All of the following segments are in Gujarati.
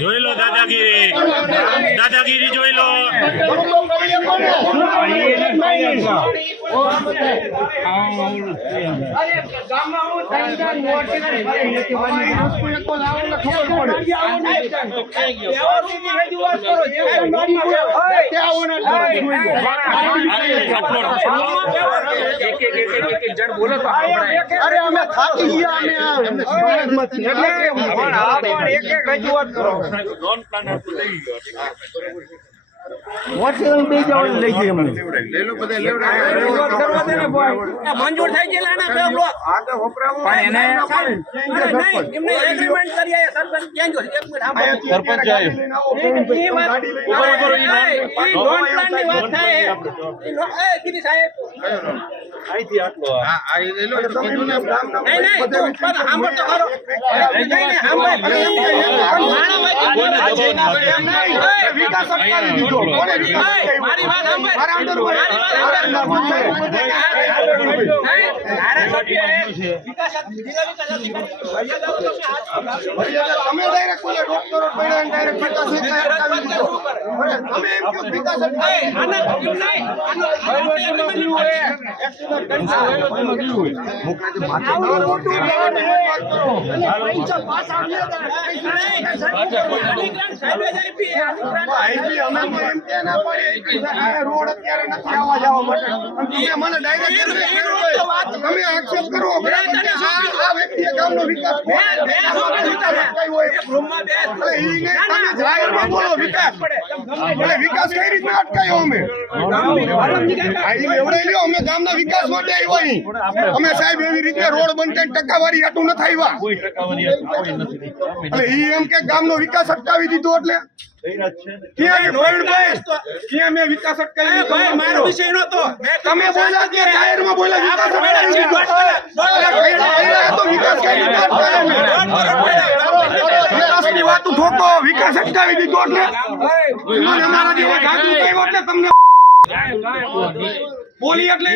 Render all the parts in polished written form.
જોઈ લો દાદાગીરી, દાદાગીરી જોઈ લો. અરે અમે થાકી ગયા, અમે એક રજૂઆત કરો. મંજૂર થઈ મારી વાત વિકાસ કઈ રીતના અટકાયો? અમે ગામના વિકાસ માટે આવ્યા. અમે સાહેબ એવી રીતે રોડ બનતા ટકાવારી આટલું નથી આવ્યા. એમ કે ગામનો વિકાસ અટકાવી દીધો એટલે ક્યાં મેં વિકાસ અટકાવી? મારો વિષય નતો. તમે બોલ્યા કે જાહેરમાં બોલ્યા વિકાસ વિકાસની વાત ઠોકો, વિકાસ અટકાવી દીધો એટલે તમને બોલી એટલે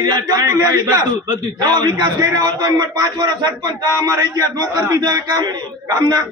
વિકાસ કર્યા હોત તો 5 વર્ષ સરપંચ અમારે ગયા નો કરી દીધા કામ ગામના.